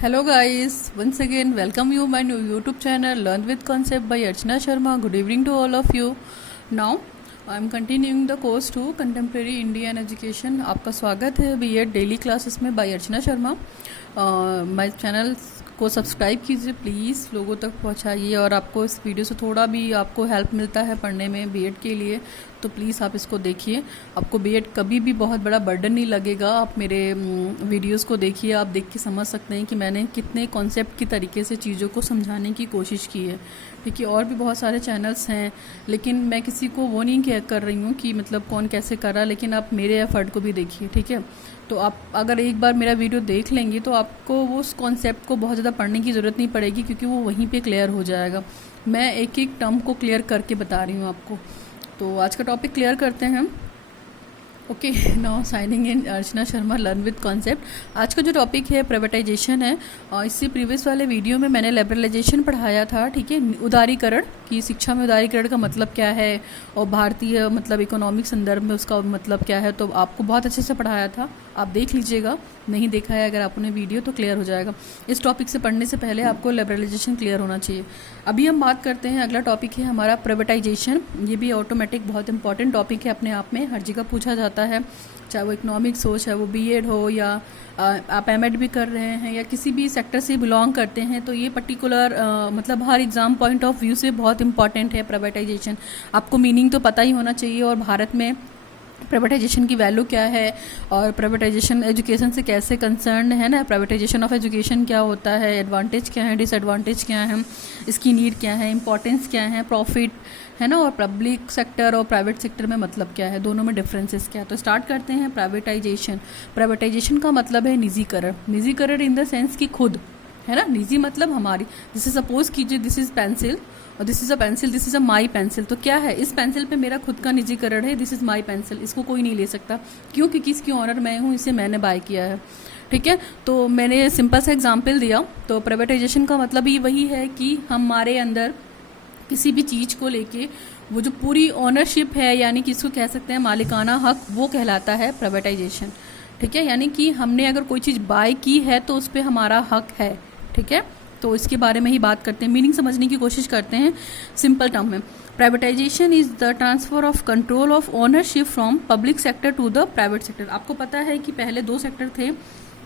Hello guys, once again welcome you my new YouTube channel Learn with Concept by Archana Sharma. Good evening to all of you. Now I am continuing the course to Contemporary Indian Education. आपका स्वागत है B.Ed daily classes में by Archana Sharma. My channel को subscribe कीजिए please, लोगों तक पहुंचाइए और आपको इस वीडियो से थोड़ा भी आपको हेल्प मिलता है पढ़ने में B.Ed के लिए तो प्लीज़ आप इसको देखिए. आपको B.Ed कभी भी बहुत बड़ा बर्डन नहीं लगेगा. आप मेरे वीडियोस को देखिए, आप देख के समझ सकते हैं कि मैंने कितने कॉन्सेप्ट की तरीके से चीज़ों को समझाने की कोशिश की है. ठीक है, और भी बहुत सारे चैनल्स हैं लेकिन मैं किसी को वो नहीं कर रही हूँ कि मतलब कौन कैसे कर रहा है, लेकिन आप मेरे एफर्ट को भी देखिए. ठीक है, तो आप अगर एक बार मेरा वीडियो देख लेंगे तो आपको वो उस कॉन्सेप्ट को बहुत ज़्यादा पढ़ने की ज़रूरत नहीं पड़ेगी क्योंकि वो वहीं पे क्लियर हो जाएगा. मैं एक एक टर्म को क्लियर करके बता रही हूँ आपको. तो आज का टॉपिक क्लियर करते हैं हम. Okay, now signing in Archana Sharma learn with concept. आज का जो टॉपिक है प्राइवेटाइजेशन है. इससे प्रीवियस वाले वीडियो में मैंने लिबरलाइजेशन पढ़ाया था. ठीक है, उदारीकरण की शिक्षा में उदारीकरण का मतलब क्या है और भारतीय मतलब इकोनॉमिक संदर्भ में उसका मतलब क्या है, तो आपको बहुत अच्छे से पढ़ाया था. आप देख लीजिएगा, नहीं देखा है अगर आपने वीडियो तो क्लियर हो जाएगा. इस टॉपिक से पढ़ने से पहले आपको लिबरलाइजेशन क्लियर होना चाहिए. अभी हम बात करते हैं, अगला टॉपिक है हमारा प्राइवेटाइजेशन. ये भी ऑटोमेटिक बहुत इंपॉर्टेंट टॉपिक है अपने आप में, हर जगह पूछा जाता है, चाहे वो इकोनॉमिक्स हो, चाहे वो B.Ed हो या आप M.Ed भी कर रहे हैं या किसी भी सेक्टर से बिलोंग करते हैं, तो ये पर्टिकुलर मतलब हर एग्ज़ाम पॉइंट ऑफ व्यू से बहुत इंपॉर्टेंट है प्राइवेटाइजेशन. आपको मीनिंग तो पता ही होना चाहिए और भारत में प्राइवेटाइजेशन की वैल्यू क्या है और प्राइवेटाइजेशन एजुकेशन से कैसे कंसर्न है ना. प्राइवेटाइजेशन ऑफ एजुकेशन क्या होता है, एडवांटेज क्या है, डिसएडवांटेज क्या है, इसकी नीड क्या है, इंपॉर्टेंस क्या है, प्रॉफिट है ना, और पब्लिक सेक्टर और प्राइवेट सेक्टर में मतलब क्या है, दोनों में डिफरेंसेस क्या है. तो स्टार्ट करते हैं प्राइवेटाइजेशन. प्राइवेटाइजेशन का मतलब है निजीकरण. निजीकरण इन द सेंस कि खुद है ना, निजी मतलब हमारी. जैसे सपोज कीजिए दिस इज पेंसिल और this is a pencil, this is a my pencil. तो क्या है, इस पेंसिल पे मेरा खुद का निजीकरण है. दिस इज माई पेंसिल, इसको कोई नहीं ले सकता. क्यों? क्योंकि इसकी ऑनर मैं हूँ, इसे मैंने बाय किया है. ठीक है, तो मैंने सिंपल सा एग्जाम्पल दिया. तो प्राइवेटाइजेशन का मतलब ही वही है कि हमारे अंदर किसी भी चीज़ को लेके वो जो पूरी ऑनरशिप है, यानी कि इसको कह सकते हैं मालिकाना हक, वो कहलाता है प्राइवेटाइजेशन. ठीक है, यानी कि हमने अगर कोई चीज़ बाय की है तो उस पर हमारा हक है. ठीक है, तो इसके बारे में ही बात करते हैं, मीनिंग समझने की कोशिश करते हैं सिंपल टर्म में. Privatisation is the transfer of control of ownership from public sector to the private sector. आपको पता है कि पहले दो सेक्टर थे.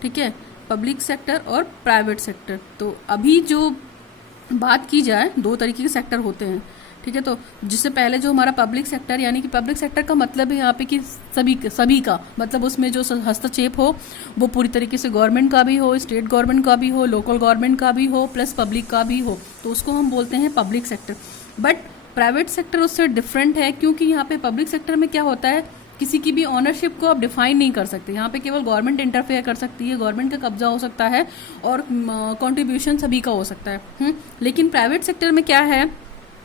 ठीक है, पब्लिक सेक्टर और प्राइवेट सेक्टर. तो अभी जो बात की जाए, दो तरीके के सेक्टर होते हैं. ठीक है, तो जिससे पहले जो हमारा पब्लिक सेक्टर, यानी कि पब्लिक सेक्टर का मतलब है यहाँ पे कि सभी का मतलब उसमें जो हस्तक्षेप हो वो पूरी तरीके से गवर्नमेंट का भी हो, स्टेट गवर्नमेंट का भी हो, लोकल गवर्नमेंट का भी हो, प्लस पब्लिक का भी हो, तो उसको हम बोलते हैं public sector. But private sector उससे डिफरेंट है क्योंकि यहाँ पे पब्लिक सेक्टर में क्या होता है, किसी की भी ऑनरशिप को आप डिफाइन नहीं कर सकते. यहाँ पे केवल गवर्नमेंट इंटरफेयर कर सकती है, गवर्नमेंट का कब्जा हो सकता है और कंट्रीब्यूशन सभी का हो सकता है. लेकिन प्राइवेट सेक्टर में क्या है,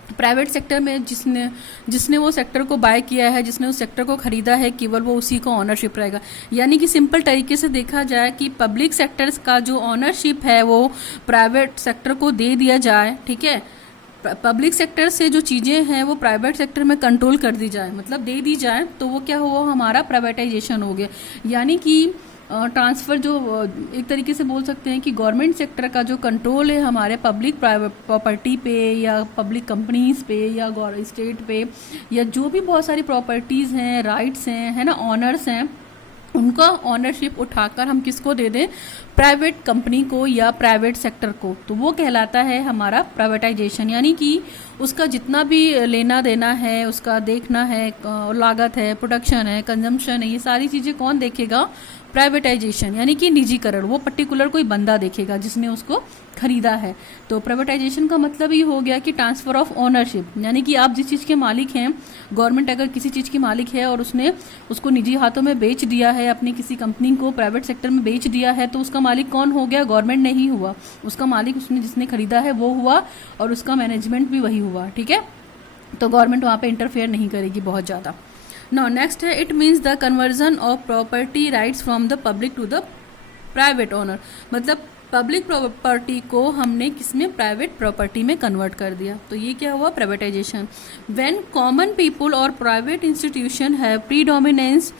प्राइवेट सेक्टर में जिसने वो सेक्टर को बाय किया है, जिसने उस सेक्टर को खरीदा है, केवल वो उसी को ऑनरशिप रहेगा. यानी कि सिंपल तरीके से देखा जाए कि पब्लिक सेक्टर्स का जो ऑनरशिप है वो प्राइवेट सेक्टर को दे दिया जाए. ठीक है, पब्लिक सेक्टर से जो चीज़ें हैं वो प्राइवेट सेक्टर में कंट्रोल कर दी जाए, मतलब दे दी जाए, तो वो क्या हुआ, हमारा प्राइवेटाइजेशन हो गया. यानी कि ट्रांसफ़र जो एक तरीके से बोल सकते हैं कि गवर्नमेंट सेक्टर का जो कंट्रोल है हमारे पब्लिक प्राइवेट प्रॉपर्टी पे या पब्लिक कंपनीज़ पे या स्टेट पे या जो भी बहुत सारी प्रॉपर्टीज़ हैं, राइट्स हैं, है ना, ऑनर्स हैं, उनका ऑनरशिप उठाकर हम किसको दे दें, प्राइवेट कंपनी को या प्राइवेट सेक्टर को, तो वो कहलाता है हमारा प्राइवेटाइजेशन. यानी कि उसका जितना भी लेना देना है, उसका देखना है, लागत है, प्रोडक्शन है, कंजम्पशन है, ये सारी चीज़ें कौन देखेगा, प्राइवेटाइजेशन. यानी कि निजीकरण वो पर्टिकुलर कोई बंदा देखेगा जिसने उसको खरीदा है. तो प्राइवेटाइजेशन का मतलब ये हो गया कि ट्रांसफर ऑफ ओनरशिप, यानी कि आप जिस चीज़ के मालिक हैं, गवर्नमेंट अगर किसी चीज़ की मालिक है और उसने उसको निजी हाथों में बेच दिया है, अपनी किसी कंपनी को प्राइवेट सेक्टर में बेच दिया है, तो उसका मालिक कौन हो गया, गवर्नमेंट नहीं हुआ, उसका मालिक उसने जिसने खरीदा है वो हुआ और उसका मैनेजमेंट भी वही हुआ. ठीक है, तो गवर्नमेंट वहाँ पे इंटरफेयर नहीं करेगी बहुत ज़्यादा. नाउ नेक्स्ट है, it means the conversion of property rights from the public to the private owner. मतलब पब्लिक प्रॉपर्टी को हमने किसमें, प्राइवेट प्रॉपर्टी में कन्वर्ट कर दिया. तो ये क्या हुआ, प्राइवेटाइजेशन. व्हेन कॉमन पीपल और private institution have predominance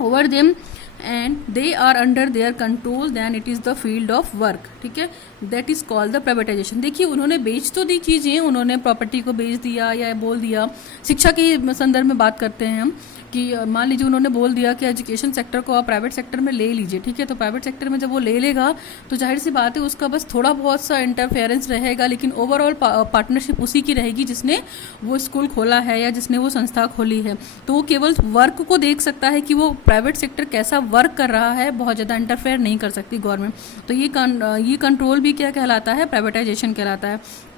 over them and they are under their control then it is the field of work, ठीक है, that is called the privatisation. देखिए उन्होंने बेच तो दी चीज़ें, उन्होंने प्रॉपर्टी को बेच दिया या बोल दिया, शिक्षा के संदर्भ में बात करते हैं हम कि मान लीजिए उन्होंने बोल दिया कि एजुकेशन सेक्टर को आप प्राइवेट सेक्टर में ले लीजिए, ठीक है, तो प्राइवेट सेक्टर में जब वो ले लेगा तो जाहिर सी बात है उसका बस थोड़ा बहुत सा इंटरफेरेंस रहेगा, लेकिन ओवरऑल पार्टनरशिप उसी की रहेगी जिसने वो स्कूल खोला है या जिसने वो संस्था खोली है। तो वो केवल वर्क को देख सकता है कि वो प्राइवेट सेक्टर कैसा वर्क कर रहा है, बहुत ज़्यादा इंटरफेयर नहीं कर सकती गवर्नमेंट। तो ये कंट्रोल भी क्या कहलाता है, प्राइवेटाइजेशन कहलाता है।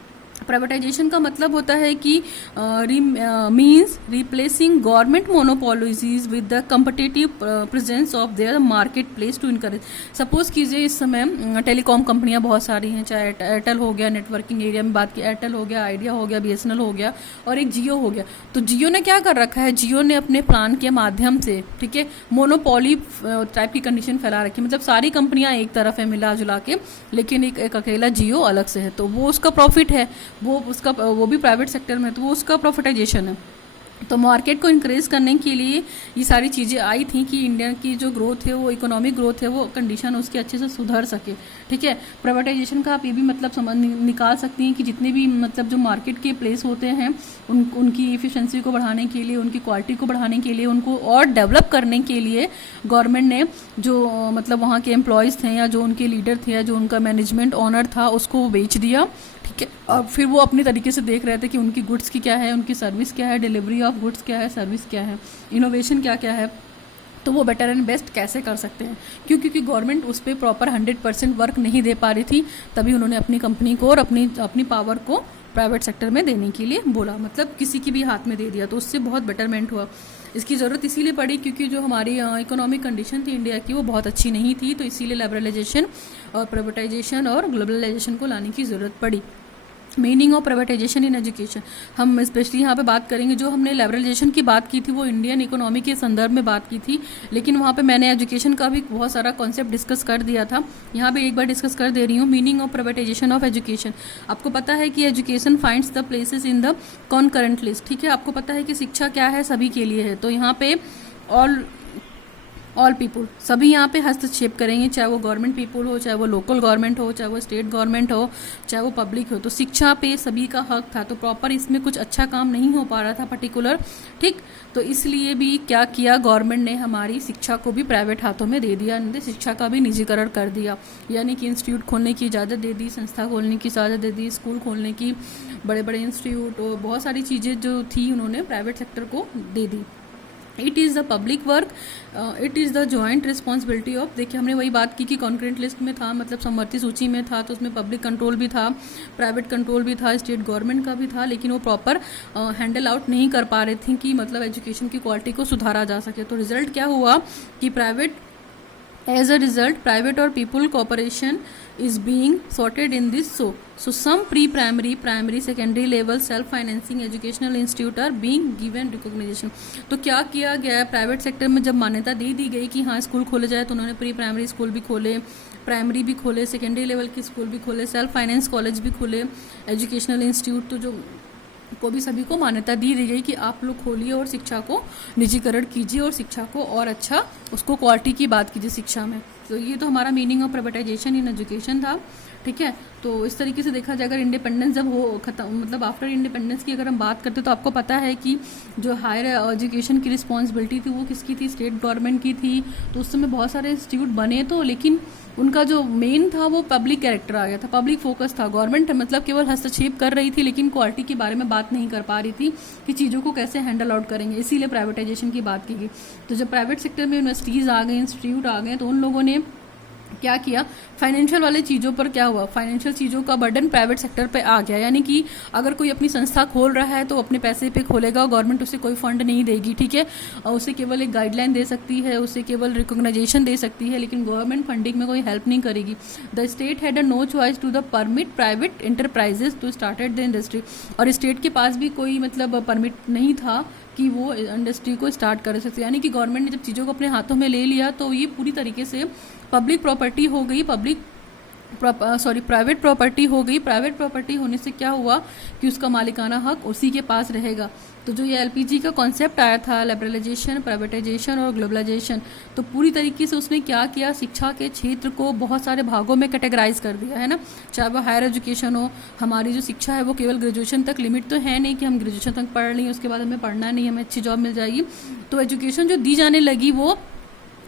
प्राइवेटाइजेशन का मतलब होता है कि means replacing government monopolies with the competitive presence of their market place to encourage. Suppose कीजिए इस समय टेलीकॉम कंपनियां बहुत सारी हैं, चाहे एयरटेल हो गया, नेटवर्किंग एरिया में बात की एयरटेल हो गया, आइडिया हो गया, BSNL हो गया, और एक जियो हो गया। तो जियो ने क्या कर रखा है, जियो ने अपने प्लान के माध्यम से, ठीक है, मोनोपोली टाइप की कंडीशन फैला रखी है, मतलब सारी कंपनियां एक तरफ है मिला जुला के, लेकिन एक अकेला जियो अलग से है, तो वो उसका प्रॉफिट है, वो भी प्राइवेट सेक्टर में, तो वो उसका प्रॉफिटाइजेशन है। तो मार्केट को इंक्रीज करने के लिए ये सारी चीज़ें आई थी कि इंडिया की जो ग्रोथ है, वो इकोनॉमिक ग्रोथ है, वो कंडीशन उसकी अच्छे से सुधर सके, ठीक है। प्राइवेटाइजेशन का आप ये भी मतलब समझ निकाल सकती हैं कि जितने भी मतलब जो मार्केट के प्लेस होते हैं उनकी इफिशिएंसी को बढ़ाने के लिए, उनकी क्वालिटी को बढ़ाने के लिए, उनको और डेवलप करने के लिए गवर्नमेंट ने जो मतलब वहाँ के एम्प्लॉयज़ थे या जो उनके लीडर थे या जो उनका मैनेजमेंट ऑनर था उसको बेच दिया, ठीक है। और फिर वो अपने तरीके से देख रहे थे कि उनकी गुड्स की क्या है, उनकी सर्विस क्या है, डिलीवरी ऑफ गुड्स क्या है, सर्विस क्या है, इनोवेशन क्या क्या है, तो वो बेटर एंड बेस्ट कैसे कर सकते हैं। क्योंकि गवर्नमेंट उस पर प्रॉपर 100% वर्क नहीं दे पा रही थी, तभी उन्होंने अपनी कंपनी को और अपनी पावर को प्राइवेट सेक्टर में देने के लिए बोला, मतलब किसी की भी हाथ में दे दिया, तो उससे बहुत बेटरमेंट हुआ। इसकी ज़रूरत इसीलिए पड़ी क्योंकि जो हमारी इकोनॉमिक कंडीशन थी इंडिया की वो बहुत अच्छी नहीं थी, तो इसीलिए लिबरलाइजेशन और प्राइवेटाइजेशन और ग्लोबलाइजेशन को लाने की ज़रूरत पड़ी। Meaning of privatisation in education, हम स्पेशली यहाँ पे बात करेंगे। जो हमने लिबरलाइजेशन की बात की थी वो इंडियन इकोनॉमी के संदर्भ में बात की थी, लेकिन वहाँ पे मैंने एजुकेशन का भी बहुत सारा कॉन्सेप्ट डिस्कस कर दिया था, यहाँ पे एक बार डिस्कस कर दे रही हूँ। Meaning of privatisation of education, आपको पता है कि education finds the places in the कॉनकरेंट list, ठीक है। आपको पता है कि शिक्षा क्या है, सभी के लिए है, तो यहाँ पे ऑल पीपुल सभी यहाँ पे हस्तक्षेप करेंगे, चाहे वो गवर्नमेंट पीपुल हो, चाहे वो लोकल गवर्नमेंट हो, चाहे वो स्टेट गवर्नमेंट हो, चाहे वो पब्लिक हो, तो शिक्षा पे सभी का हक था। तो प्रॉपर इसमें कुछ अच्छा काम नहीं हो पा रहा था पर्टिकुलर, ठीक, तो इसलिए भी क्या किया गवर्नमेंट ने, हमारी शिक्षा को भी प्राइवेट हाथों में दे दिया, शिक्षा का भी निजीकरण कर दिया, यानी कि इंस्टीट्यूट खोलने की इजाज़त दे दी, संस्था खोलने की इजाज़त दे दी, स्कूल खोलने की, बड़े बड़े इंस्टीट्यूट और बहुत सारी चीज़ें जो थी उन्होंने प्राइवेट सेक्टर को दे दी। It is the public work, it is the joint responsibility of, देखिए हमने वही बात की कि कॉन्करेंट लिस्ट में था, मतलब समवर्ती सूची में था, तो उसमें पब्लिक कंट्रोल भी था, प्राइवेट कंट्रोल भी था, स्टेट गवर्नमेंट का भी था, लेकिन वो प्रॉपर हैंडल आउट नहीं कर पा रहे थे कि मतलब एजुकेशन की क्वालिटी को सुधारा जा सके। तो रिजल्ट क्या हुआ कि as a result private or people cooperation is being sorted in this, so some primary secondary level self financing educational institute are being given recognition। तो क्या किया गया है, प्राइवेट सेक्टर में जब मान्यता दे दी गई कि हाँ स्कूल खोले जाए, तो उन्होंने प्री प्राइमरी स्कूल भी खोले, प्राइमरी भी खोले, सेकेंडरी लेवल के स्कूल भी खोले, सेल्फ फाइनेंस कॉलेज भी खोले, एजुकेशनल इंस्टीट्यूट, तो जो को भी सभी को मान्यता दी गई कि आप लोग खोलिए और शिक्षा को निजीकरण कीजिए और शिक्षा को और अच्छा उसको क्वालिटी की बात कीजिए शिक्षा में। तो ये तो हमारा meaning of privatisation in education था, ठीक है। तो इस तरीके से देखा जाए, अगर इंडिपेंडेंस जब हो खत्म, मतलब आफ्टर इंडिपेंडेंस की अगर हम बात करते तो आपको पता है कि जो हायर एजुकेशन की रिस्पॉन्सिबिलिटी थी वो किसकी थी, स्टेट गवर्नमेंट की थी। तो उस समय बहुत सारे इंस्टीट्यूट बने, तो लेकिन उनका जो मेन था वो पब्लिक कैरेक्टर आ गया था, पब्लिक फोकस था। गवर्नमेंट मतलब केवल हस्तक्षेप कर रही थी, लेकिन क्वालिटी के बारे में बात नहीं कर पा रही थी कि चीज़ों को कैसे हैंडल आउट करेंगे, इसीलिए प्राइवेटाइजेशन की बात की गई। तो जब प्राइवेट सेक्टर में यूनिवर्सिटीज़ आ गए, इंस्टीट्यूट आ गए, तो उन लोगों ने क्या किया, फाइनेंशियल वाले चीज़ों पर क्या हुआ, फाइनेंशियल चीज़ों का बर्डन प्राइवेट सेक्टर पे आ गया। यानी कि अगर कोई अपनी संस्था खोल रहा है तो अपने पैसे पे खोलेगा, गवर्नमेंट उसे कोई फंड नहीं देगी, ठीक है, और उसे केवल एक गाइडलाइन दे सकती है, उसे केवल रिकॉग्नाइजेशन दे सकती है, लेकिन गवर्नमेंट फंडिंग में कोई हेल्प नहीं करेगी। The state had a no choice to the permit private enterprises to started the industry, और स्टेट के पास भी कोई मतलब परमिट नहीं था कि वो इंडस्ट्री को स्टार्ट कर सकते। यानी कि गवर्नमेंट ने जब चीज़ों को अपने हाथों में ले लिया तो ये पूरी तरीके से पब्लिक प्रॉपर्टी हो गई, पब्लिक प्राइवेट प्रॉपर्टी हो गई। प्राइवेट प्रॉपर्टी होने से क्या हुआ कि उसका मालिकाना हक उसी के पास रहेगा। तो जो ये एलपीजी का कॉन्सेप्ट आया था, लिबरलाइजेशन, प्राइवेटाइजेशन और ग्लोबलाइजेशन, तो पूरी तरीके से उसने क्या किया, शिक्षा के क्षेत्र को बहुत सारे भागों में कैटेगराइज कर दिया है ना। चाहे वो हायर एजुकेशन हो, हमारी जो शिक्षा है वो केवल ग्रेजुएशन तक लिमिट तो है नहीं कि हम ग्रेजुएशन तक पढ़ लें, उसके बाद हमें पढ़ना नहीं, हमें अच्छी जॉब मिल जाएगी। तो एजुकेशन जो दी जाने लगी वो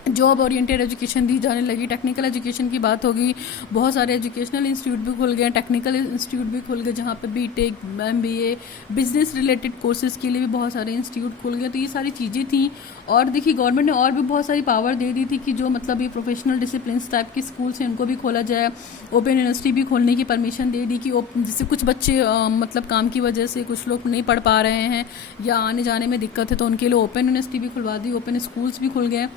जॉब ओरिएंटेड एजुकेशन दी जाने लगी। टेक्निकल एजुकेशन की बात होगी, बहुत सारे एजुकेशनल इंस्टीट्यूट भी खुल गए, टेक्निकल इंस्टीट्यूट भी खुल गए, जहाँ पे BTech, MBA, business related courses के लिए भी बहुत सारे इंस्टीट्यूट खुल गए। तो ये सारी चीज़ें थी। और देखिए गवर्नमेंट ने और भी बहुत सारी पावर दे दी थी कि जो मतलब ये प्रोफेशनल डिसिप्लिन टाइप के स्कूल्स हैं उनको भी खोला जाए। ओपन यूनिवर्सिटी भी खोलने की परमिशन दे दी कि जिससे कुछ बच्चे मतलब काम की वजह से कुछ लोग नहीं पढ़ पा रहे हैं या आने जाने में दिक्कत है, तो उनके लिए ओपन यूनिवर्सिटी भी खुलवा दी, ओपन स्कूल्स भी खुल गए।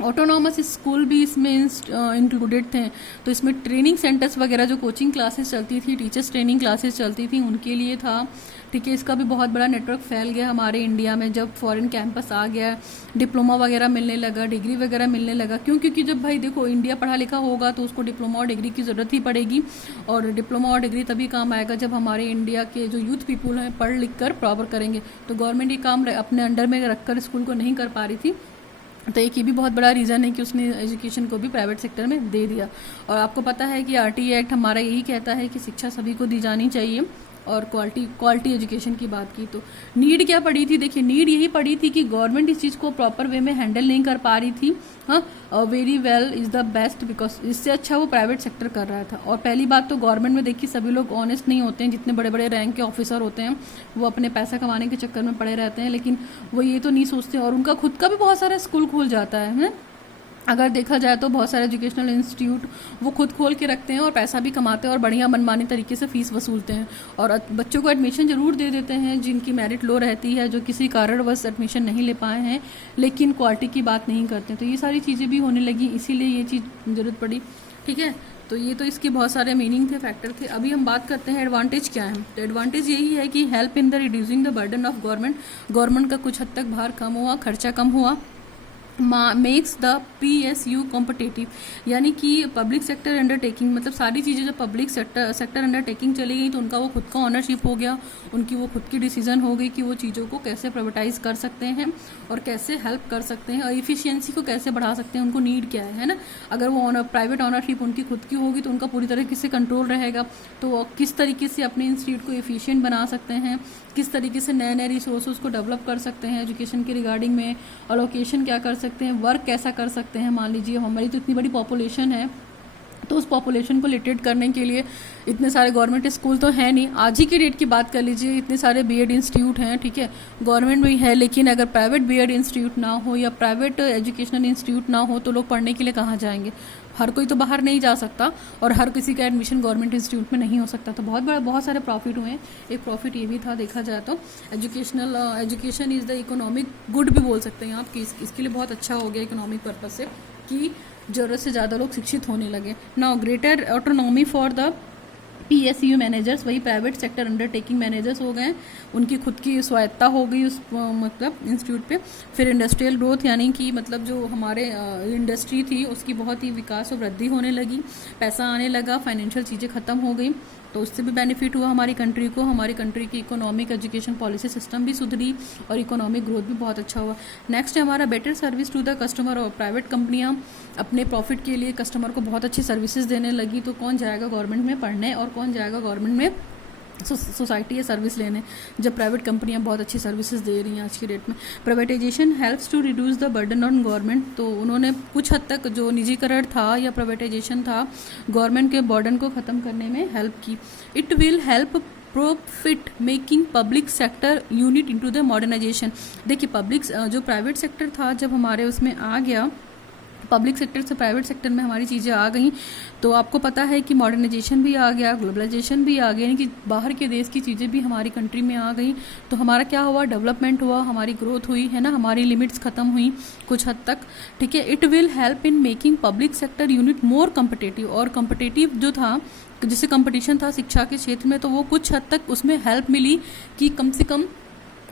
ऑटोनॉमस स्कूल भी इसमें इंक्लूडेड थे। तो इसमें ट्रेनिंग सेंटर्स वगैरह, जो कोचिंग क्लासेस चलती थी, टीचर्स ट्रेनिंग क्लासेस चलती थी, उनके लिए था। ठीक है, इसका भी बहुत बड़ा नेटवर्क फैल गया हमारे इंडिया में जब फॉरेन कैंपस आ गया, डिप्लोमा वगैरह मिलने लगा, डिग्री वगैरह मिलने लगा। क्यों? क्योंकि जब भाई देखो इंडिया पढ़ा लिखा होगा तो उसको डिप्लोमा और डिग्री की ज़रूरत ही पड़ेगी। और डिप्लोमा और डिग्री तभी काम आएगा जब हमारे इंडिया के जो यूथ पीपुल हैं पढ़ लिख कर प्रॉपर करेंगे। तो गवर्नमेंट ये काम अपने अंडर में रखकर स्कूल को नहीं कर पा रही थी। तो एक ये भी बहुत बड़ा रीज़न है कि उसने एजुकेशन को भी प्राइवेट सेक्टर में दे दिया। और आपको पता है कि आरटीई एक्ट हमारा यही कहता है कि शिक्षा सभी को दी जानी चाहिए। और क्वालिटी एजुकेशन की बात की तो नीड क्या पड़ी थी, देखिए नीड यही पड़ी थी कि गवर्नमेंट इस चीज़ को प्रॉपर वे में हैंडल नहीं कर पा रही थी। हाँ, very well is the best, because इससे अच्छा वो प्राइवेट सेक्टर कर रहा था। और पहली बात तो गवर्नमेंट में देखिए सभी लोग ऑनेस्ट नहीं होते हैं, जितने बड़े बड़े रैंक के ऑफिसर होते हैं वो अपने पैसा कमाने के चक्कर में पड़े रहते हैं, लेकिन वो ये तो नहीं सोचते। और उनका खुद का भी बहुत सारा स्कूल खुल जाता है। अगर देखा जाए तो बहुत सारे एजुकेशनल इंस्टीट्यूट वो खुद खोल के रखते हैं और पैसा भी कमाते हैं और बढ़िया मनमानी तरीके से फीस वसूलते हैं। और बच्चों को एडमिशन ज़रूर दे देते हैं जिनकी मेरिट लो रहती है, जो किसी कारणवश एडमिशन नहीं ले पाए हैं, लेकिन क्वालिटी की बात नहीं करते। तो ये सारी चीज़ें भी होने लगी, इसीलिए ये चीज़ ज़रूरत पड़ी। ठीक है, तो ये तो इसके बहुत सारे मीनिंग थे, फैक्टर थे। अभी हम बात करते हैं एडवांटेज क्या है। तो एडवांटेज यही है कि help in the reducing the burden of government का कुछ हद तक भार कम हुआ, खर्चा कम हुआ। मेक्स द PSU कॉम्पिटिटिव, यानी कि पब्लिक सेक्टर अंडरटेकिंग, मतलब सारी चीज़ें जब पब्लिक सेक्टर अंडरटेकिंग चली गई तो उनका वो खुद का ऑनरशिप हो गया, उनकी वो खुद की डिसीजन हो गई कि वो चीज़ों को कैसे प्राइवेटाइज कर सकते हैं और कैसे हेल्प कर सकते हैं और इफिशियंसी को कैसे बढ़ा सकते हैं, उनको नीड क्या है ना। अगर वो प्राइवेट ऑनरशिप उनकी खुद की होगी तो उनका पूरी तरीके से कंट्रोल रहेगा, तो वो किस तरीके से अपने इंस्टीट्यूट को एफिशिएंट बना सकते हैं, किस तरीके से नए नए रिसोर्सेज को डेवलप कर सकते हैं एजुकेशन के रिगार्डिंग में, अलोकेशन क्या कर सकते हैं, वर्क कैसा कर सकते हैं। मान लीजिए हमारी तो इतनी बड़ी पॉपुलेशन है, तो उस पॉपुलेशन को लिटरेट करने के लिए इतने सारे गवर्नमेंट स्कूल तो हैं नहीं। आज ही की डेट की बात कर लीजिए, इतने सारे बीएड इंस्टीट्यूट हैं, ठीक है, गवर्नमेंट में ही है, लेकिन अगर प्राइवेट बीएड इंस्टीट्यूट ना हो या प्राइवेट एजुकेशनल इंस्टीट्यूट ना हो तो लोग पढ़ने के लिए कहाँ जाएंगे। हर कोई तो बाहर नहीं जा सकता और हर किसी का एडमिशन गवर्नमेंट इंस्टीट्यूट में नहीं हो सकता। तो बहुत सारे प्रॉफिट हुए हैं। एक प्रॉफिट ये भी था देखा जाए तो education is the economic good भी बोल सकते हैं आप कि इसके लिए बहुत अच्छा हो गया इकोनॉमिक पर्पज से कि ज़रूरत से ज़्यादा लोग शिक्षित होने लगे। Now greater autonomy for the PSU managers, वही प्राइवेट सेक्टर अंडरटेकिंग मैनेजर्स हो गए, उनकी खुद की स्वायत्ता हो गई उस मतलब इंस्टीट्यूट पे। फिर इंडस्ट्रियल ग्रोथ, यानी कि मतलब जो हमारे इंडस्ट्री थी उसकी बहुत ही विकास और वृद्धि होने लगी, पैसा आने लगा, फाइनेंशियल चीज़ें ख़त्म हो गई, तो उससे भी बेनिफिट हुआ हमारी कंट्री को। हमारी कंट्री की इकोनॉमिक एजुकेशन पॉलिसी सिस्टम भी सुधरी और इकोनॉमिक ग्रोथ भी बहुत अच्छा हुआ। नेक्स्ट है हमारा better service to the customer. और प्राइवेट कंपनियां अपने प्रॉफिट के लिए कस्टमर को बहुत अच्छी सर्विसेज देने लगी, तो कौन जाएगा गवर्नमेंट में पढ़ने और कौन जाएगा गवर्नमेंट में सोसाइटी या सर्विस लेने, जब प्राइवेट कंपनियां बहुत अच्छी सर्विसेज दे रही हैं आज की डेट में। Privatisation helps to reduce the burden on government, तो उन्होंने कुछ हद तक जो निजीकरण था या प्राइवेटाइजेशन था गवर्नमेंट के बर्डन को ख़त्म करने में हेल्प की। It will help profit making public sector unit into the modernisation. देखिए पब्लिक जो प्राइवेट सेक्टर था जब हमारे उसमें आ गया, पब्लिक सेक्टर से प्राइवेट सेक्टर में हमारी चीज़ें आ गई, तो आपको पता है कि मॉडर्नाइजेशन भी आ गया, ग्लोबलाइजेशन भी आ गया, यानी कि बाहर के देश की चीज़ें भी हमारी कंट्री में आ गई। तो हमारा क्या हुआ, डेवलपमेंट हुआ, हमारी ग्रोथ हुई है ना, हमारी लिमिट्स ख़त्म हुई कुछ हद तक। ठीक है, it will help in making public sector unit more competitive. और कम्पिटेटिव जो था, जिससे कंपटीशन था शिक्षा के क्षेत्र में, तो वो कुछ हद तक उसमें हेल्प मिली कि कम से कम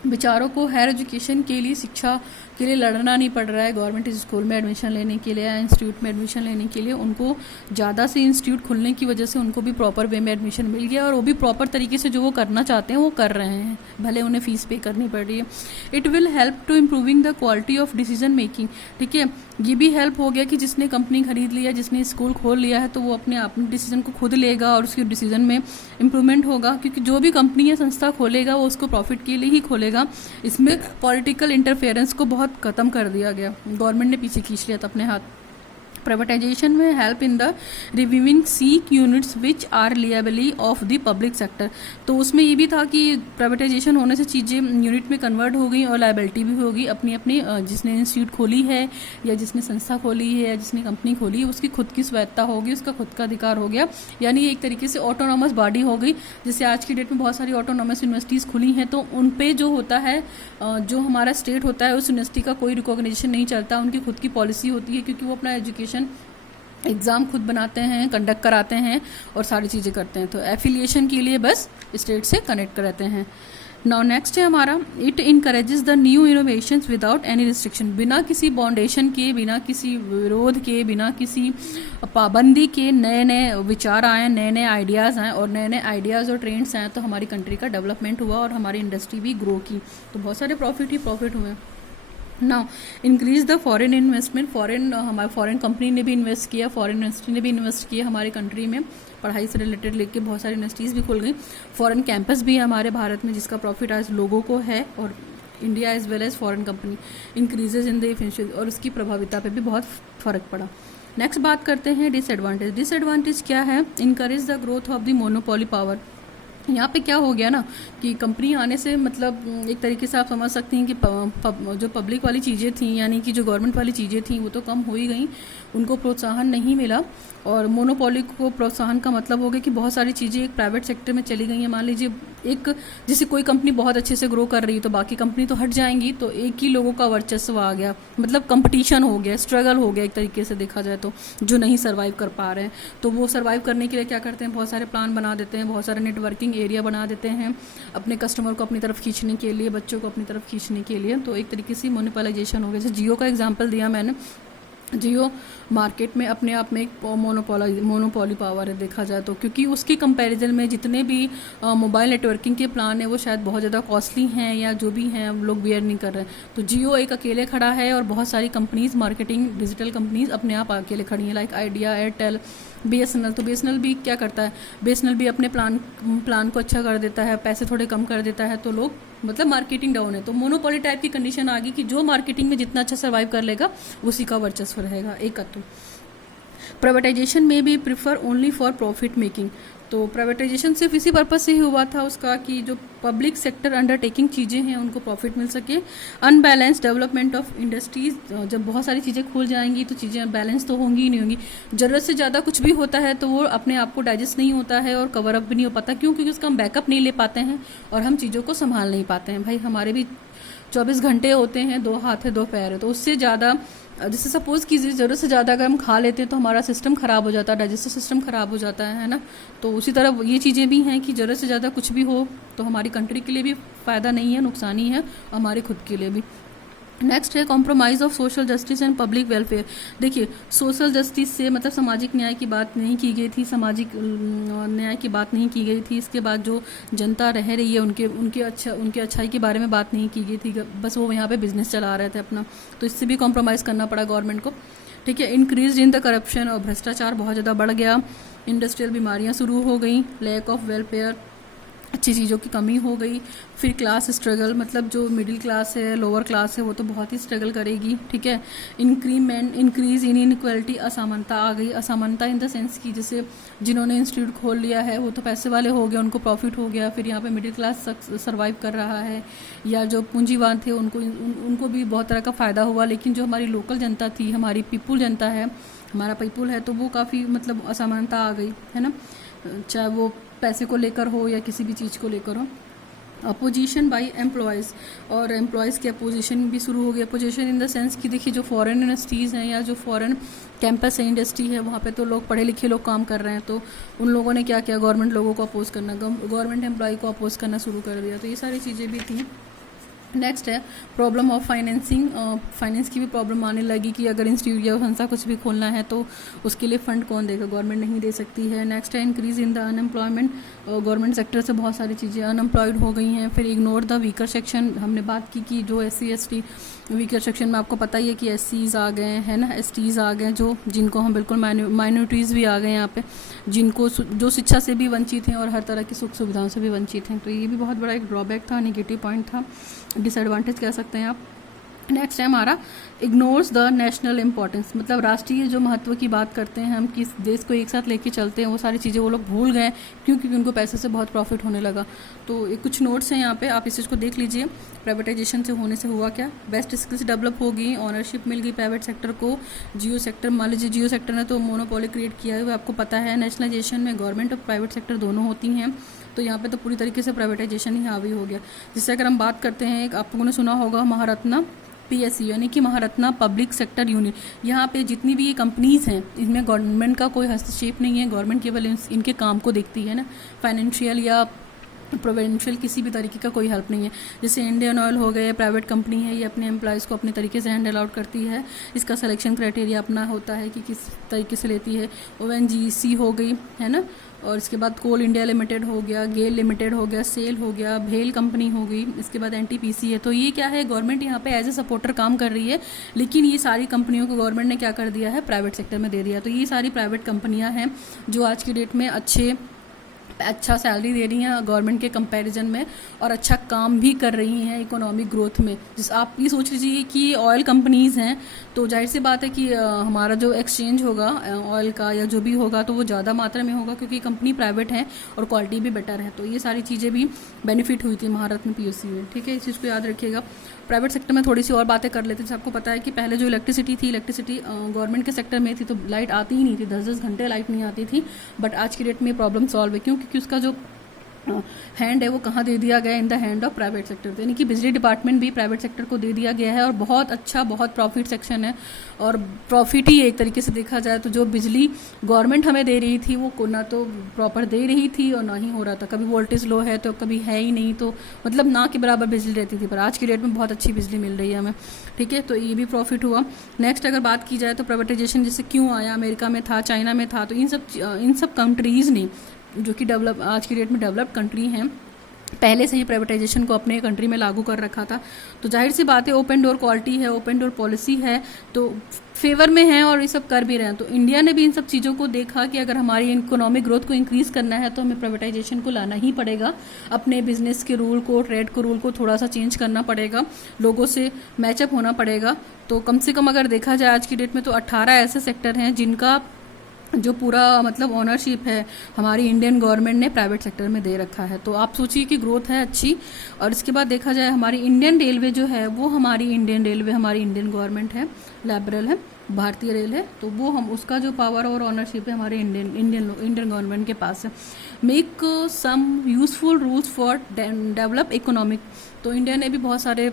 बेचारों को हायर एजुकेशन के लिए, शिक्षा के लिए लड़ना नहीं पड़ रहा है गवर्नमेंट स्कूल में एडमिशन लेने के लिए या इंस्टीट्यूट में एडमिशन लेने के लिए। उनको ज़्यादा से इंस्टीट्यूट खुलने की वजह से उनको भी प्रॉपर वे में एडमिशन मिल गया और वो भी प्रॉपर तरीके से जो वो करना चाहते हैं वो कर रहे हैं, भले उन्हें फ़ीस पे करनी पड़ रही है। It will help to improving the quality of decision making, ठीक है। ये भी हेल्प हो गया कि जिसने कंपनी खरीद लिया, जिसने स्कूल खोल लिया है, तो वो अपने डिसीजन को खुद लेगा और उसके डिसीजन में इम्प्रूवमेंट होगा, क्योंकि जो भी कंपनी या संस्था खोलेगा वो उसको प्रॉफिट के लिए ही खोलेगा। इसमें पॉलिटिकल इंटरफेरेंस को बहुत ख़त्म कर दिया गया, गवर्नमेंट ने पीछे खींच लिया था अपने हाथ। प्राइवेटाइजेशन में help in the reviewing sick units which are liably of the public sector. तो उसमें ये भी था कि प्राइवेटाइजेशन होने से चीज़ें यूनिट में कन्वर्ट हो गई और लाइबिलिटी भी होगी अपनी अपनी, जिसने इंस्टीट्यूट खोली है या जिसने संस्था खोली है या जिसने कंपनी खोली है उसकी खुद की स्वायत्ता होगी, उसका खुद का अधिकार हो गया, यानी एक तरीके से ऑटोनॉमस बॉडी हो गई। जैसे आज की डेट में बहुत सारी ऑटोनॉमस यूनिवर्सिटीज़ खुली हैं, तो उन पे जो होता है, जो हमारा स्टेट होता है उस यूनिवर्सिटी का कोई रिकॉग्निशन नहीं चलता, उनकी खुद की पॉलिसी होती है, क्योंकि वो अपना एजुकेशन एग्ज़ाम खुद बनाते हैं, कंडक्ट कराते हैं और सारी चीज़ें करते हैं। तो एफिलिएशन के लिए बस स्टेट से कनेक्ट कराते हैं। नाउ नेक्स्ट है हमारा, it encourages the new innovations without any restriction. बिना किसी बाउंडेशन के, बिना किसी विरोध के, बिना किसी पाबंदी के नए नए विचार आए, नए नए आइडियाज़ आए और नए नए आइडियाज़ और ट्रेंड्स आए, तो हमारी कंट्री का डेवलपमेंट हुआ और हमारी इंडस्ट्री भी ग्रो की। तो बहुत सारे प्रॉफिट ही प्रॉफिट हुए। Now increase the foreign investment. हमारे फॉरेन कंपनी ने भी इन्वेस्ट किया, फॉरेन यूनिवर्सिटी ने भी इन्वेस्ट किया हमारी कंट्री में, पढ़ाई से रिलेटेड लेके बहुत सारी यूनिवर्सिटीज़ भी खुल गई। फॉरेन कैंपस भी है हमारे भारत में, जिसका प्रॉफिट आज लोगों को है, और India as well as foreign company increases in the efficiency, और उसकी प्रभाविता पे भी बहुत फ़र्क पड़ा। नेक्स्ट बात करते हैं डिसएडवांटेज। डिसएडवांटेज क्या है? Encourage the growth of the monopoly power. यहाँ पे क्या हो गया ना कि कंपनी आने से मतलब एक तरीके से आप समझ सकते हैं कि जो पब्लिक वाली चीज़ें थी, यानी कि जो गवर्नमेंट वाली चीज़ें थी, वो तो कम हो ही गई, उनको प्रोत्साहन नहीं मिला। और मोनोपोली को प्रोत्साहन का मतलब हो गया कि बहुत सारी चीज़ें एक प्राइवेट सेक्टर में चली गई हैं। मान लीजिए एक, जैसे कोई कंपनी बहुत अच्छे से ग्रो कर रही है तो बाकी कंपनी तो हट जाएंगी, तो एक ही लोगों का वर्चस्व आ गया, मतलब कंपटीशन हो गया, स्ट्रगल हो गया एक तरीके से देखा जाए तो, जो नहीं सर्वाइव कर पा रहे हैं। तो वो सर्वाइव करने के लिए क्या करते हैं, बहुत सारे प्लान बना देते हैं, बहुत सारे नेटवर्किंग एरिया बना देते हैं अपने कस्टमर को अपनी तरफ खींचने के लिए, बच्चों को अपनी तरफ खींचने के लिए। तो एक तरीके से मोनोपोलाइजेशन हो गया। जैसे जियो का एग्जांपल दिया मैंने, जियो मार्केट में अपने आप में एक मोनोपोली पावर है देखा जाए तो, क्योंकि उसके कंपैरिजन में जितने भी मोबाइल नेटवर्किंग के प्लान है वो शायद बहुत ज़्यादा कॉस्टली हैं, या जो भी हैं लोग वेयर नहीं कर रहे हैं। तो जियो एक अकेले खड़ा है और बहुत सारी कंपनीज, मार्केटिंग डिजिटल कंपनीज अपने आप अकेले खड़ी हैं, लाइक आइडिया, एयरटेल, BSNL। तो BSNL भी क्या करता है, BSNL भी अपने प्लान को अच्छा कर देता है, पैसे थोड़े कम कर देता है, तो लोग मतलब मार्केटिंग डाउन है। तो मोनोपोली टाइप की कंडीशन आ गई कि जो मार्केटिंग में जितना अच्छा सर्वाइव कर लेगा उसी का वर्चस्व रहेगा। एक तो प्राइवेटाइजेशन में भी prefer only for profit making. तो प्राइवेटाइजेशन सिर्फ इसी पर्पज से ही हुआ था उसका कि जो पब्लिक सेक्टर अंडरटेकिंग चीज़ें हैं उनको प्रॉफिट मिल सके। अनबैलेंस डेवलपमेंट ऑफ इंडस्ट्रीज, जब बहुत सारी चीज़ें खुल जाएंगी तो चीज़ें बैलेंस तो होंगी ही नहीं होंगी। ज़रूरत से ज़्यादा कुछ भी होता है तो वो अपने आप को डाइजेस्ट नहीं होता है और कवर अप भी नहीं हो पाता। क्यों? क्योंकि उसका हम बैकअप नहीं ले पाते हैं और हम चीज़ों को संभाल नहीं पाते हैं। भाई हमारे भी 24 घंटे होते हैं, 2 हाथ है 2 पैर है, तो उससे ज़्यादा, जैसे सपोज़ कीजिए ज़रूरत से ज़्यादा अगर हम खा लेते हैं तो हमारा सिस्टम ख़राब हो जाता है, डाइजेस्टिव सिस्टम ख़राब हो जाता है ना। तो उसी तरह ये चीज़ें भी हैं कि ज़रूरत से ज़्यादा कुछ भी हो तो हमारी कंट्री के लिए भी फ़ायदा नहीं है, नुकसान ही है, हमारे खुद के लिए भी। नेक्स्ट है compromise of social justice and public welfare. देखिए सोशल जस्टिस से मतलब सामाजिक न्याय की बात नहीं की गई थी, सामाजिक न्याय की बात नहीं की गई थी। इसके बाद जो जनता रह रही है उनके अच्छाई के बारे में बात नहीं की गई थी, बस वो यहाँ पे बिजनेस चला रहे थे अपना। तो इससे भी कॉम्प्रोमाइज़ करना पड़ा गवर्नमेंट को। ठीक है, इंक्रीज इन द करप्शन, और भ्रष्टाचार बहुत ज़्यादा बढ़ गया, इंडस्ट्रियल बीमारियाँ शुरू हो गई, लैक ऑफ वेलफेयर, अच्छी चीज़ों की कमी हो गई। फिर क्लास स्ट्रगल, मतलब जो मिडिल क्लास है, लोअर क्लास है, वो तो बहुत ही स्ट्रगल करेगी। ठीक है, इंक्रीज इन इनइक्वालिटी, असमानता आ गई। असमानता इन द सेंस की जैसे जिन्होंने इंस्टीट्यूट खोल लिया है वो तो पैसे वाले हो गए, उनको प्रॉफिट हो गया, फिर यहाँ पे मिडिल क्लास सर्वाइव कर रहा है, या जो पूंजीवाद थे उनको भी बहुत तरह का फ़ायदा हुआ। लेकिन जो हमारी लोकल जनता थी, हमारी पीपुल जनता है, हमारा पीपुल है, तो वो काफ़ी मतलब असमानता आ गई है ना, चाहे वो पैसे को लेकर हो या किसी भी चीज़ को लेकर हो। अपोजिशन बाय एम्प्लॉयज़, और एम्प्लॉयज़ की अपोजिशन भी शुरू हो गई। अपोजिशन इन द सेंस कि देखिए जो फॉरेन यूनिवर्सिटीज़ हैं या जो फॉरेन कैंपस है, इंडस्ट्री है, वहाँ पे तो लोग पढ़े लिखे लोग काम कर रहे हैं, तो उन लोगों ने क्या किया, गवर्नमेंट लोगों को अपोज करना, गवर्नमेंट एम्प्लॉय को अपोज करना शुरू कर दिया। तो ये सारी चीज़ें भी थी। नेक्स्ट है प्रॉब्लम ऑफ फाइनेंसिंग। फाइनेंस की भी प्रॉब्लम आने लगी कि अगर इंस्टीट्यूट या संस्था कुछ भी खोलना है तो उसके लिए फंड कौन देगा, गवर्नमेंट नहीं दे सकती है। नेक्स्ट है increase in the unemployment. Government sector से बहुत सारी चीज़ें अनएम्प्लॉयड हो गई हैं। फिर इग्नोर द वीकर सेक्शन, हमने बात की कि जो SC ST वीकर सेक्शन में आपको पता ही है कि SCs आ गए हैं ना, STs आ गए जो जिनको हम बिल्कुल माइनॉरिटीज़ भी आ गए यहाँ पे, जिनको जो शिक्षा से भी वंचित हैं और हर तरह की सुख सुविधाओं से भी वंचित हैं। तो ये भी बहुत बड़ा एक ड्रॉबैक था, नेगेटिव पॉइंट था, डिसएडवांटेज कह सकते हैं आप। नेक्स्ट है हमारा इग्नोर्स द नेशनल इंपॉर्टेंस, मतलब राष्ट्रीय जो महत्व की बात करते हैं हम, किस देश को एक साथ लेके चलते हैं, वो सारी चीज़ें वो लोग भूल गए क्योंकि उनको पैसे से बहुत प्रॉफिट होने लगा। तो ये कुछ नोट्स हैं यहाँ पे, आप इस चीज़ को देख लीजिए। प्राइवेटाइजेशन से होने से हुआ क्या, बेस्ट स्किल्स डेवलप हो गई, ऑनरशिप मिल गई प्राइवेट सेक्टर को। जियो सेक्टर, मान लीजिए जियो सेक्टर ने तो मोनोपोली क्रिएट किया है, वो आपको पता है। नेशनलाइजेशन में गवर्नमेंट और प्राइवेट सेक्टर दोनों होती हैं, तो यहाँ पे तो पूरी तरीके से प्राइवेटाइजेशन ही हावी हो गया। जिससे अगर हम बात करते हैं, एक आप लोगों ने सुना होगा महारत्ना PSU, यानी कि महारत्ना पब्लिक सेक्टर यूनियन। यहाँ पे जितनी भी ये कंपनीज़ हैं इनमें गवर्नमेंट का कोई हस्तक्षेप नहीं है, गवर्नमेंट केवल इनके काम को देखती है ना, फाइनेंशियल या प्रोविडेंशियल किसी भी तरीके का कोई हेल्प नहीं है। जैसे इंडियन ऑयल हो गए, प्राइवेट कंपनी है, ये अपने एम्प्लॉयज़ को अपने तरीके से हैंडल आउट करती है, इसका सिलेक्शन क्राइटेरिया अपना होता है कि किस तरीके से लेती है। ONGC हो गई है ना, और इसके बाद कोल इंडिया लिमिटेड हो गया, गेल लिमिटेड हो गया, सेल हो गया, भेल कंपनी हो गई, इसके बाद NTPC है। तो ये क्या है, गवर्नमेंट यहाँ पे एज ए सपोर्टर काम कर रही है, लेकिन ये सारी कंपनियों को गवर्नमेंट ने क्या कर दिया है, प्राइवेट सेक्टर में दे दिया। तो ये सारी प्राइवेट कंपनियाँ हैं जो आज की डेट में अच्छा सैलरी दे रही हैं गवर्नमेंट के कंपैरिजन में, और अच्छा काम भी कर रही हैं इकोनॉमिक ग्रोथ में। जिस आप ये सोच लीजिए कि ऑयल कंपनीज़ हैं, तो जाहिर सी बात है कि हमारा जो एक्सचेंज होगा ऑयल का या जो भी होगा तो वो ज़्यादा मात्रा में होगा, क्योंकि कंपनी प्राइवेट है और क्वालिटी भी बेटर है। तो ये सारी चीज़ें भी बेनिफिट हुई थी महारत्न PSU में, ठीक है, इस चीज़ को याद रखिएगा। प्राइवेट सेक्टर में थोड़ी सी और बातें कर लेते हैं। आपको पता है कि पहले जो इलेक्ट्रिसिटी गवर्नमेंट के सेक्टर में थी तो लाइट आती ही नहीं थी, 10-10 घंटे लाइट नहीं आती थी। बट आज की डेट में प्रॉब्लम सॉल्व है, क्यों, क्योंकि उसका जो हैंड है वो कहाँ दे दिया गया, in the hand of private sector. यानी कि बिजली डिपार्टमेंट भी प्राइवेट सेक्टर को दे दिया गया है, और बहुत अच्छा, बहुत प्रॉफिट सेक्शन है, और प्रॉफिट ही एक तरीके से देखा जाए तो जो बिजली गवर्नमेंट हमें दे रही थी वो ना तो प्रॉपर दे रही थी और ना ही हो रहा था। कभी वोल्टेज लो है तो कभी है ही नहीं, तो मतलब ना के बराबर बिजली रहती थी। पर आज की डेट में बहुत अच्छी बिजली मिल रही है हमें, ठीक है, तो ये भी प्रॉफिट हुआ। नेक्स्ट अगर बात की जाए तो प्राइवेटाइजेशन जैसे क्यों आया, अमेरिका में था, चाइना में था, तो इन सब कंट्रीज़ ने जो कि आज की डेट में डेवलप्ड कंट्री हैं, पहले से ही प्राइवेटाइजेशन को अपने कंट्री में लागू कर रखा था। तो जाहिर सी बात है, ओपन डोर क्वालिटी है, ओपन डोर पॉलिसी है, तो फेवर में है और ये सब कर भी रहे हैं। तो इंडिया ने भी इन सब चीज़ों को देखा कि अगर हमारी इकोनॉमिक ग्रोथ को इंक्रीज़ करना है तो हमें प्राइवेटाइजेशन को लाना ही पड़ेगा, अपने बिजनेस के रूल को, ट्रेड को रूल को थोड़ा सा चेंज करना पड़ेगा, लोगों से मैचअप होना पड़ेगा। तो कम से कम अगर देखा जाए आज की डेट में तो 18 ऐसे सेक्टर हैं जिनका जो पूरा मतलब ओनरशिप है हमारी इंडियन गवर्नमेंट ने प्राइवेट सेक्टर में दे रखा है। तो आप सोचिए कि ग्रोथ है अच्छी। और इसके बाद देखा जाए हमारी इंडियन रेलवे जो है वो हमारी इंडियन गवर्नमेंट है, लिबरल है, भारतीय रेल है, तो वो हम उसका जो पावर और ओनरशिप है हमारे इंडियन गवर्नमेंट के पास है। Make some useful rules for develop economic. तो इंडिया ने भी बहुत सारे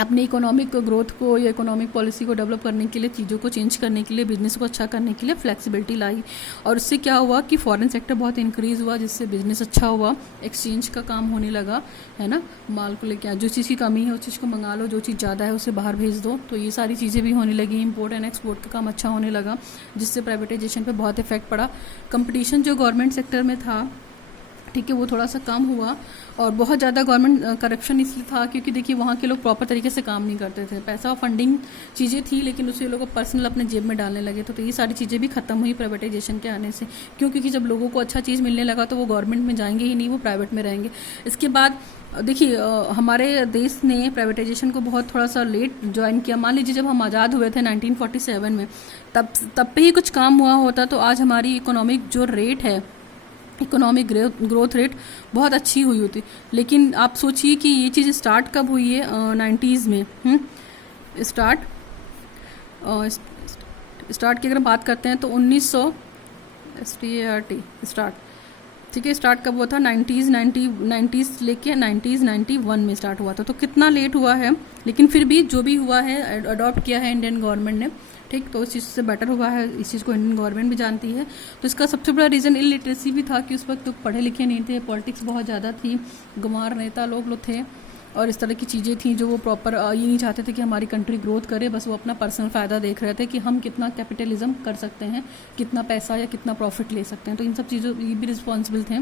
अपनी इकोनॉमिक ग्रोथ को या इकोनॉमिक पॉलिसी को डेवलप करने के लिए, चीज़ों को चेंज करने के लिए, बिजनेस को अच्छा करने के लिए फ्लेक्सिबिलिटी लाई। और इससे क्या हुआ कि फॉरेन सेक्टर बहुत इंक्रीज़ हुआ, जिससे बिजनेस अच्छा हुआ, एक्सचेंज का काम होने लगा, है ना, माल को लेके जो चीज़ की कमी है उस चीज़ को मंगा लो, जो चीज़ ज़्यादा है उसे बाहर भेज दो। तो ये सारी चीज़ें भी होने लगी, इंपोर्ट एंड एक्सपोर्ट का काम अच्छा होने लगा, जिससे प्राइवेटाइजेशन पर बहुत इफेक्ट पड़ा। कंपटीशन जो गवर्नमेंट सेक्टर में था, ठीक है, वो थोड़ा सा कम हुआ। और बहुत ज़्यादा गवर्नमेंट करप्शन इसलिए था क्योंकि देखिए वहाँ के लोग प्रॉपर तरीके से काम नहीं करते थे, पैसा फंडिंग चीज़ें थी लेकिन उसे लोग पर्सनल अपने जेब में डालने लगे। तो ये सारी चीज़ें भी खत्म हुई प्राइवेटाइजेशन के आने से, क्योंकि जब लोगों को अच्छा चीज़ मिलने लगा तो वो गवर्नमेंट में जाएंगे ही नहीं, वो प्राइवेट में रहेंगे। इसके बाद देखिए हमारे देश ने प्राइवेटाइजेशन को बहुत थोड़ा सा लेट ज्वाइन किया। मान लीजिए जब हम आज़ाद हुए थे 1947 में, तब पे ही कुछ काम हुआ होता तो आज हमारी इकोनॉमिक जो रेट है, इकोनॉमिक ग्रोथ रेट बहुत अच्छी हुई होती। लेकिन आप सोचिए कि ये चीज़ स्टार्ट कब हुई है, 90s में। स्टार्ट की अगर बात करते हैं तो 1900 स्टार्ट, ठीक है, स्टार्ट कब हुआ था, 90s लेके 91 में स्टार्ट हुआ था। तो कितना लेट हुआ है, लेकिन फिर भी जो भी हुआ है अडॉप्ट किया है इंडियन गवर्नमेंट ने, ठीक, तो इस चीज़ से बेटर हुआ है। इस चीज़ को इंडियन गवर्नमेंट भी जानती है। तो इसका सबसे बड़ा रीज़न इलिटरेसी भी था कि उस वक्त लोग पढ़े लिखे नहीं थे, पॉलिटिक्स बहुत ज़्यादा थी, गंवार नेता लोग थे, और इस तरह की चीज़ें थी जो वो प्रॉपर ये नहीं चाहते थे कि हमारी कंट्री ग्रोथ करे, बस वो अपना पर्सनल फ़ायदा देख रहे थे कि हम कितना कैपिटलिज्म कर सकते हैं, कितना पैसा या कितना प्रॉफिट ले सकते हैं। तो इन सब चीज़ों ये भी रिस्पॉन्सिबल थे।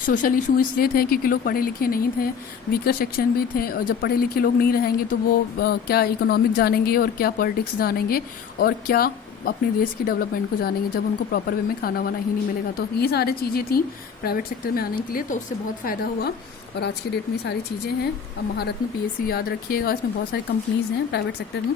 सोशल इशू इसलिए थे क्योंकि लोग पढ़े लिखे नहीं थे, वीकर सेक्शन भी थे, और जब पढ़े लिखे लोग नहीं रहेंगे तो वो क्या इकोनॉमिक जानेंगे और क्या पॉलिटिक्स जानेंगे और क्या अपने देश की डेवलपमेंट को जानेंगे जब उनको प्रॉपर वे में खाना वाना ही नहीं मिलेगा। तो ये सारी चीज़ें थी प्राइवेट सेक्टर में आने के लिए, तो उससे बहुत फ़ायदा हुआ। और आज की डेट में ये सारी चीज़ें हैं। अब महारत्न PSU याद रखिएगा, इसमें बहुत सारी कंपनीज़ हैं प्राइवेट सेक्टर में,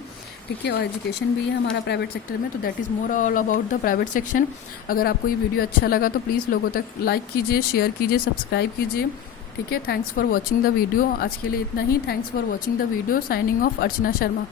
ठीक है, और एजुकेशन भी है हमारा प्राइवेट सेक्टर में। तो that is more all about the private section. अगर आपको ये वीडियो अच्छा लगा तो प्लीज़ लोगों तक लाइक कीजिए, शेयर कीजिए, सब्सक्राइब कीजिए, ठीक है। Thanks for watching the video. आज के लिए इतना ही। Thanks for watching the video. Signing off Archana Sharma.